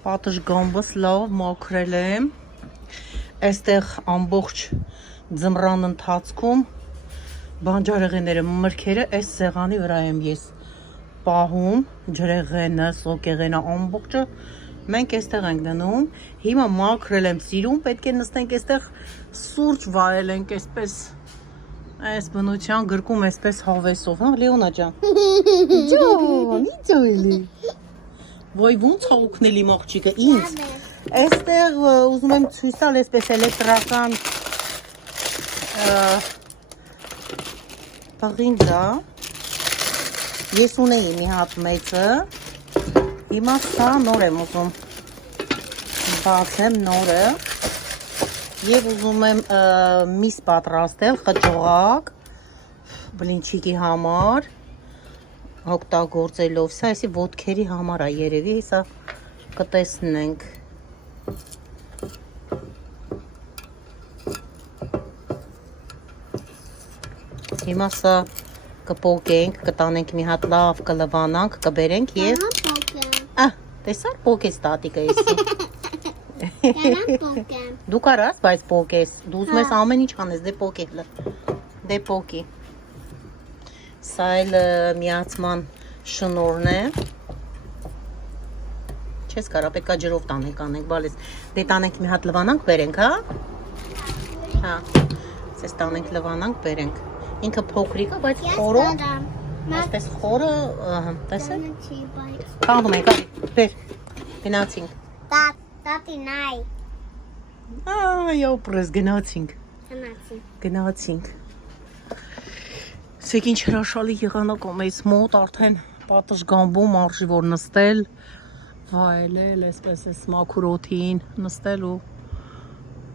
Պատշգամբս լավ մաքրել եմ, այստեղ ամբողջ ձմռան ընթացքում բանջարեղենները մրգերը այս սեղանի վրա եմ ես պահում, ջրեղենը, սոկեղենը ամբողջը մենք այստեղ ենք դնում, հիմա մաքրել եմ սիրում, պետք է նստենք այստեղ սուրճ վայելենք այսպես այս բնության գրկում այսպես հավեսով, հա Լեոնա ջան։ Ջան, ի՞նչ էլի։ Ոյ ոնց է օգնել իմ աղջիկը ինձ։ Այստեղ ուզում եմ ցույց տալ այսպես էլեկտրական բաղինջա։ Ես ունեի մի հատ մեծը։ Հիմա սա նոր եմ ուզում բացեմ նորը։ Եվ ուզում եմ միս պատրաստել խճողակ բլինչիկի համար օգտագործելով սա այսի ոտքերի համար է երևի սա կտեսնենք հիմա սա կպոկենք կտանենք մի հատ լավ կլվանանք կբերենք եւ տեսար պոկես տատիկը էսի դու կարաս բայց պոկես դու ուզում ես ամեն ինչ անես դե պոկելը դե պոկի սա էլ միացման շնորհն է չես կարա պետքա ջրով տանենք անենք բալես դե տանենք մի հատ լվանանք բերենք հա սես տանենք լվանանք բերենք ինքը փոքրիկ է բայց խորը այսպես խորը տեսեք կանգնում ենք բեր գնացինք Տատի նայ այո պրես գնացինք Սեք ինչ հրաշալի եղանակ ո մեզ մոտ արդեն պատշգամբում արժի որ նստել վայելել այսպես էս մաքուր օդին նստել ու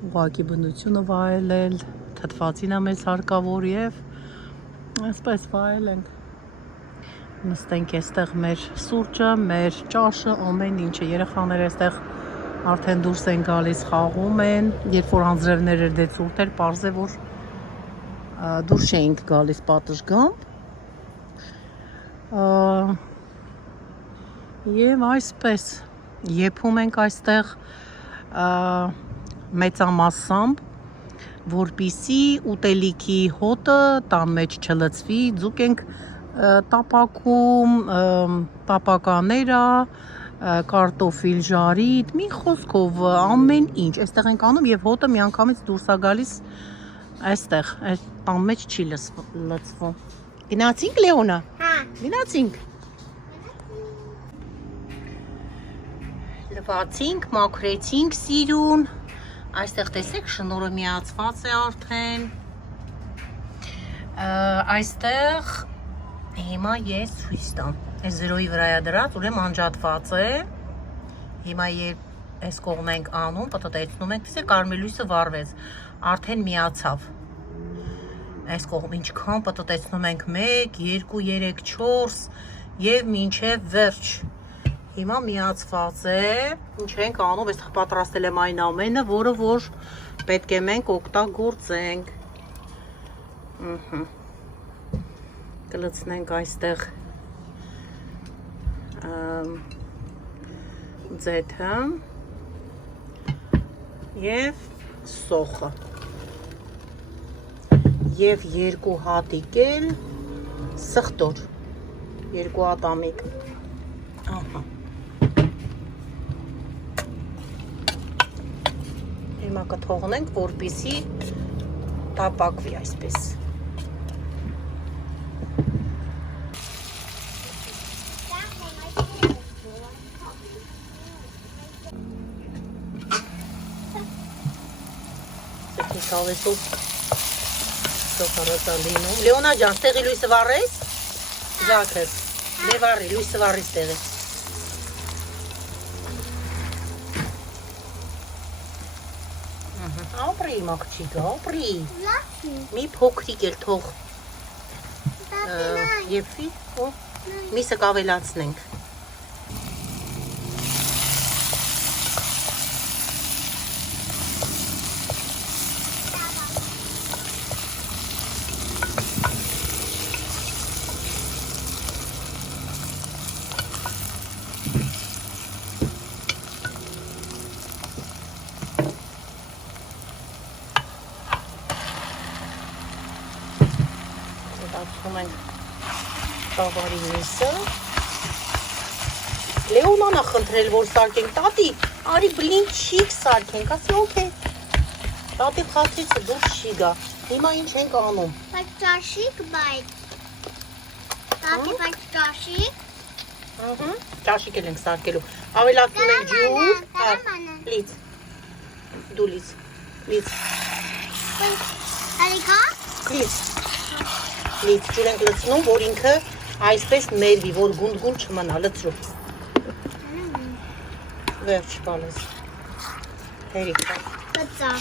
ուղղակի բնությունը վայելել թթվածին է մեզ հարկավոր եւ այսպես վայելենք նստենք այստեղ մեր սուրճը, մեր ճաշը, ամեն ինչը երեխաները այստեղ արդեն դուրս են գալիս խաղում են, երբ որ անձրևներ էր դե ցուրտ էր, պարզ է որ դուրս էինք գալիս պատշգամբ եւ այսպես եփում ենք այստեղ մեծամասամբ որպիսի ուտելիքի հոտը տան մեջ չլցվի ձուկ ենք տապակում պապականերա կարտոֆիլ ժարիտ մի խոսքով ամեն ինչ այստեղ ենք անում եւ հոտը միանգամից դուրս է գալիս այստեղ այս տան մեջ չի լցվում գնացինք Լեոնա հա գնացինք լվացինք մաքրեցինք սիրուն այստեղ տեսեք շնորհը միացված է արդեն այստեղ հիմա ես ցույց տամ այս 0-ի վրա է դրած ուրեմն անջատված է հիմա երբ այս կողմ ենք անում պտտեցնում ենք տեսեք կարմիր լույսը վառվեց արդեն միացավ այս կողմ ինչքան պտտեցնում ենք 1 2 3 4 եւ մինչեւ վերջ հիմա միացված է ինչ ենք անում այստեղ պատրաստել եմ այն ամենը որը որ պետք է մենք օգտագործենք կլցնենք այստեղ ձեթը եւ սոխը եւ 2 հատիկ էլ սխտոր 2 ատամիկ ահա հիմա կթողնենք որպիսի տապակվի այսպես Կավեսով սոխարացալինում Լեոնա ջան, ստեղի լույսը վառես Զաքր, դե վառի, լույսը վառի ստեղի Ապրի մաղջիկը, ապրի Մի փոքրիկ էլ թող Եփվի, միսը կավելացնենք Տավարի միսը։ Լեոնան է խնդրել, որ սարքենք, տատի, արի բլինչիկ սարքենք, ասի օքեյ։ Տատի խաթրիցը դուրս չի գա, հիմա ինչ ենք անում։ Բայց ճաշիկ բայ։ Տատի բայց ճաշիկ։ Ճաշիկ էլ ենք սարքելու, ավելացնում ենք ջուր, լից, դու լից, Ալիկա։ լից ջուր ենք լցնում, որ ինքը այսպես ներվի, որ գունդ չմնա, լցրու։ Վերջ բալես, հերիք բալ։ Բծա։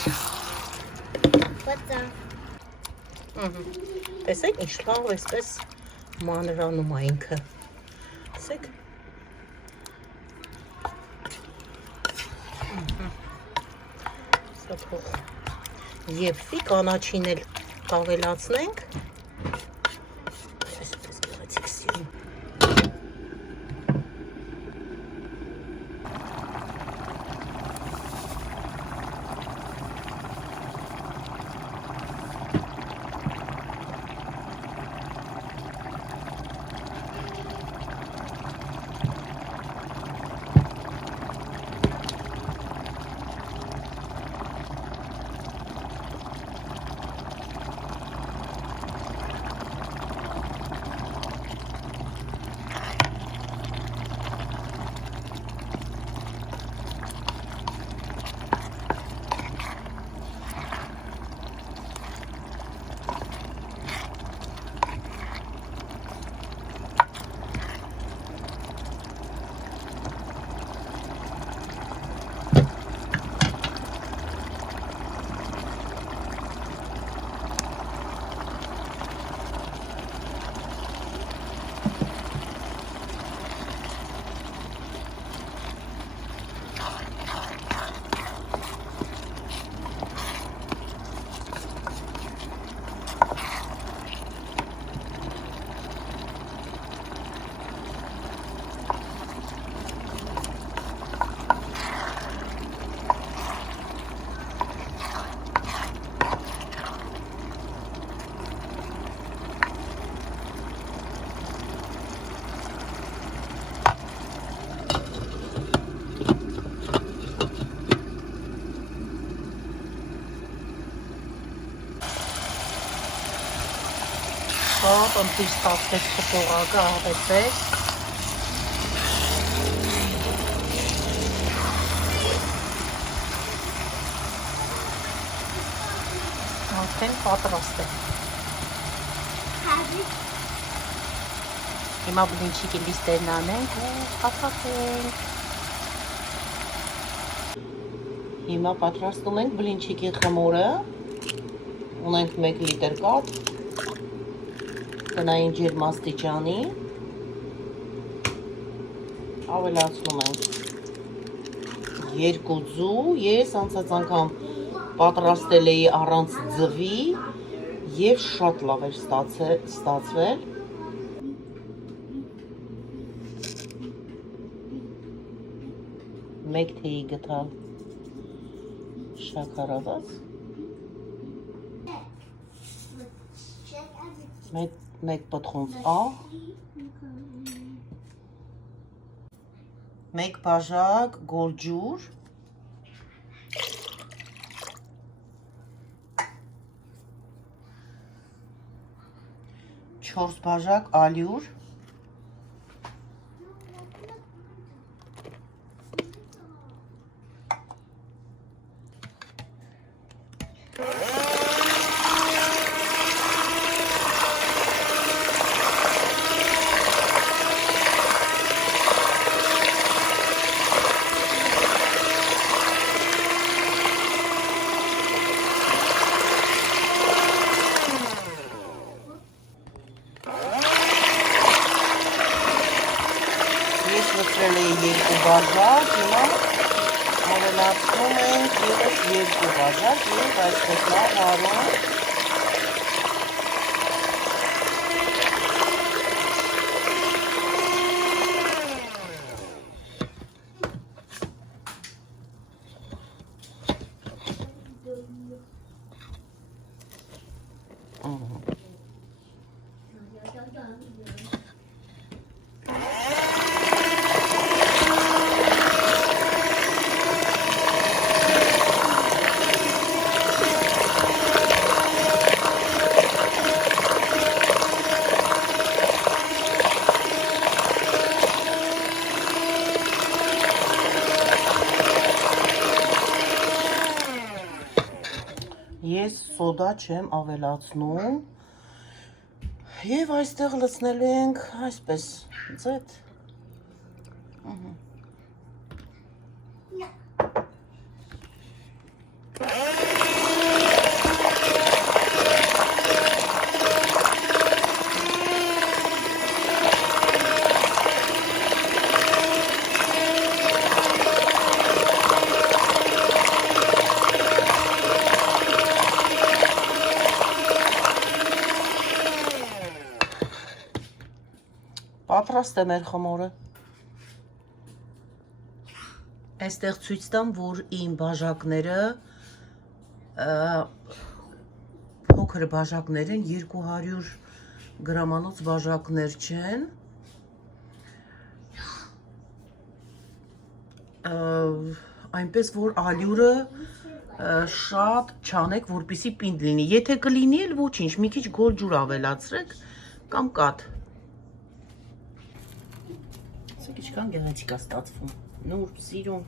Տեսեք, ինչ լավ այսպես մանրանում է ինքը, տեսեք։ Սա թող եփվի, կանաչին էլ կավելացնենք։ Այսպես գեղեցիկ սիրուն։ Հոպ, ըմպիր ստացվեց խպողակը, աղեցեց։ Արդեն պատրաստ է։ Հիմա բլինչիկի լիստերն անենք ու պատրաստենք։ Հիմա պատրաստում ենք բլինչիկի խմորը։ Ունենք 1 լիտր կաթ, տնային ջերմաստիճանի, ավելացնում ենք 2 ձու, ես անցած անգամ պատրաստել էի առանց ձվի և շատ լավ էր ստացվել։ Մեկ թեյի գտալ շաքարավազ, մեկ պտխունց աղ, 1 բաժակ գոր ջուր, 4 բաժակ ալյուր, լցրել էի 2 բաժակ, հիմա ավելացնում ենք ևս 2 բաժակ և այսպես լավ հարում։ ես սոդա չեմ ավելացնում։ Եվ այստեղ լցնելու ենք այսպես ձետ։ Պատրաստ է մեր խմորը։ Այստեղ ցույց տամ, որ իմ բաժակները փոքր բաժակներ են, 200 գրամանոց բաժակներ չեն։ Այնպես որ ալյուրը շատ չանեք, որպեսզի պինդ լինի։ Եթե կլինի էլ ոչինչ, մի քիչ գոլ ջուր ավելացրեք կամ կաթ։ Ինչքան գեղեցիկ է ստացվում, նուրբ, սիրուն։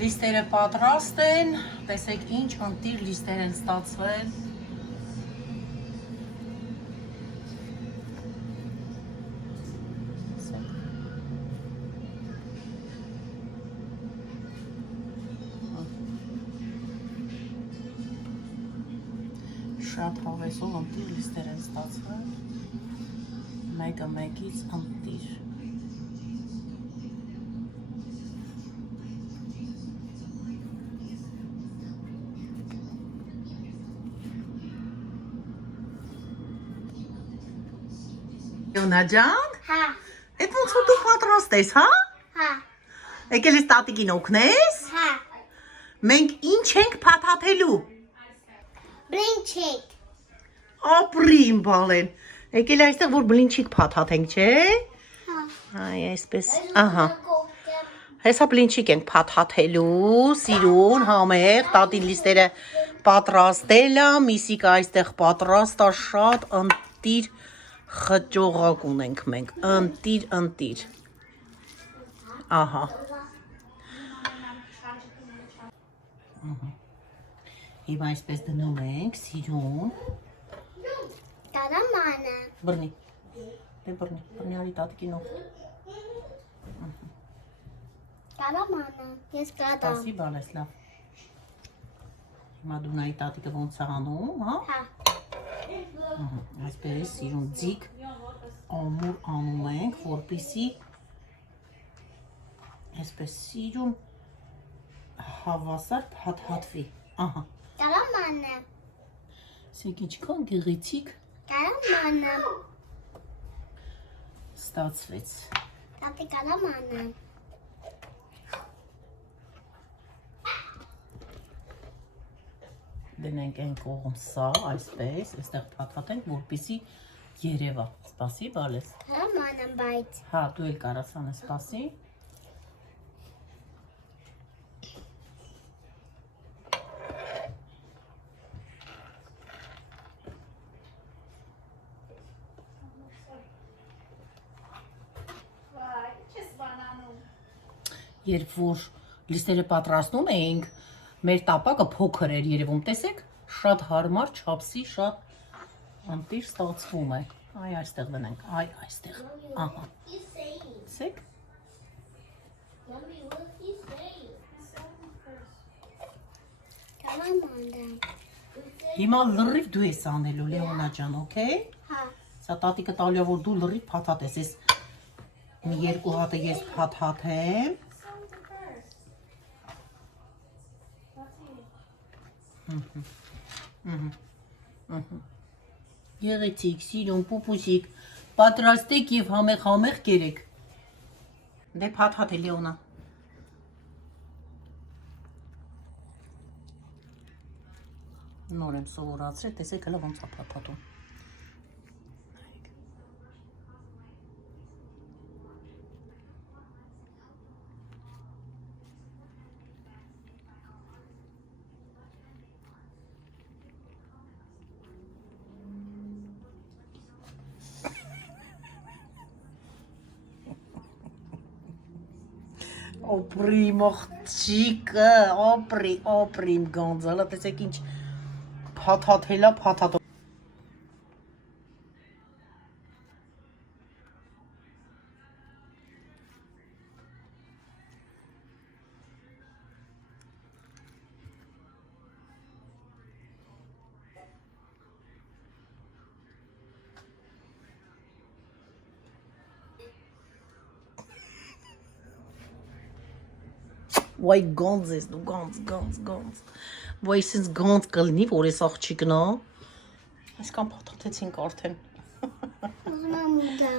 Լիստերը պատրաստ են, տեսեք ինչ ընտիր լիստեր են ստացվել։ Շատ հավեսով ընտիր լիստեր են ստացվել։ Մեկը մեկից ընտիր։ Յոնա ջան, Հա, այդ ոնց որ դու պատրաստ ես, հա? հա, Եկել ես տատիկին օգնես։ հա, Մենք ինչ ենք փաթաթելու։ բլինչիկ, Ապրիմ բալեն։ Եկել այստեղ որ բլինչիկ փաթաթենք, չէ՞։ հա, Այ այսպես, ահա։ Հեսա բլինչիկ ենք փաթաթելու, սիրուն, համեղ, տատին լիստերը պատրաստել է, միսիկը այստեղ պատրաստ է, շատ ընտիր խճողակ ունենք մենք, ընտիր։ Ահա։ Հիմա այսպես դնում ենք, սիրուն։ կարամանը, Բռնի, դե բռնի արի տատիկին օգ։ կարամանը, ես կատամ, Սպասի բալես լավ։ Հիմա դու նայի տատիկը ոնց է անում, հա։ հա, Այսպես սիրուն ձիգ ամուր անում ենք, որպեսզի այսպես սիրուն հավասար փաթաթվի։ Ահա։ կարամանը, Սեք ինչքան գեղեցիկ կարամանը, ստացվեց։ տատի կարամանը, Դնենք այն կողմ սա, այսպես, այստեղ փաթաթենք, որպեսզի երևա։ Սպասի բալես։ կարամանը բայց, Հա, դու էլ կարաս անես, սպասի։ Երբ որ լիստերը պատրաստում էինք, մեր տապակը փոքր էր երևում, տեսեք, շատ հարմար չափսի, շատ ընտիր ստացվում է։ Այ այստեղ դնենք, այ այստեղ, ահա, տեսեք, կարամանը, հիմա լրիվ դու ես անելու, Լեոնա ջան, օքեյ։ հա, Սա տատիկը տալու է, որ դու լրիվ փաթաթես, ես մի երկու հատը ես փաթաթեմ։ Գեղեցիկ, սիրուն, պուպուսիկ, պատրաստեք և համեղ կերեք։ Դե փաթաթ է Լեոնա։ Նոր եմ սովորացրել, տեսեք հլը ոնց է փաթաթում։ Օպրիմ աղջիկը, օպրիմ գանձալը, տեսեք ինչ փաթաթելա փաթաթ։ Վայ գոնձ ես դու գոնձ։ Վայ սենց գոնձ կլինի, որ ես աղջիկն ա։ Այսքան փաթաթեցինք արդեն։ Ուզում եմ ուտեմ։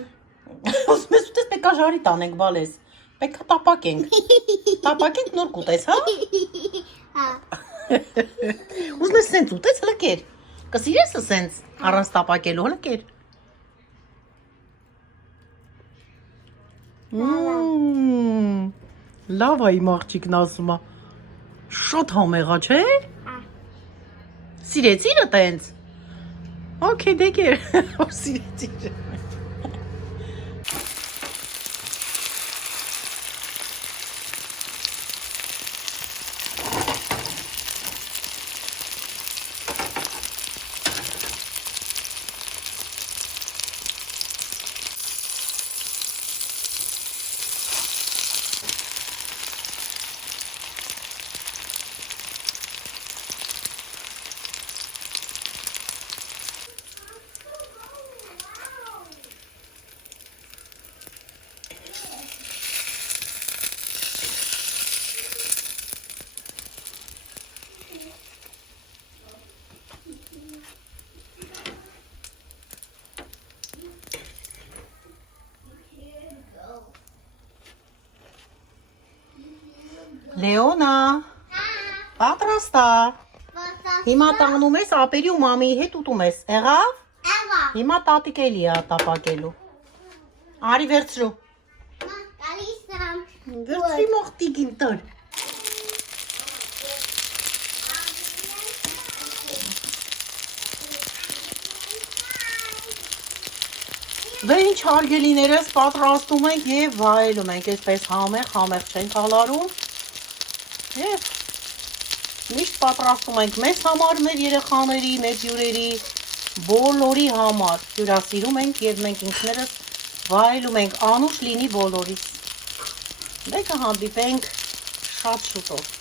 Ոսում ես ուտես պետքա ժարի տանենք բալես։ Պետքա տապակենք։ Տապակենք նոր կուտես, հա։ Հա։ Ուզում ես սենց ուտես, հլը կեր։ Կսիրես սենց առանց տապակելու, հլը կեր։ Լավ է իմ աղջիկն ասում է։ Շատ համեղա, չէ։ Հա։ Սիրեցիր տենց։ Okay, դե կեր։ Որ սիրեցիր։ Լեոնա, պատրաստ է։ Հիմա տանում ես ապերի ու մամիի հետ ուտում ես, եղավ։ Եղավ։ Հիմա տատիկ էլի է տապակելու։ Արի վերցրու։ Գալիս եմ։ Վերցրի մողտիկին տար։ Դե ինչ հարգելիներս պատրաստում ենք և վայելում ենք, այսպես համեղ չենք հալարում և միշտ պատրաստում ենք մեզ համար, մեր երեխաների, մեր հյուրերի, բոլորի համար հյուրասիրում ենք և մենք ինքներս վայելում ենք, անուշ լինի բոլորիս։ Դե կհանդիպենք շատ շուտով։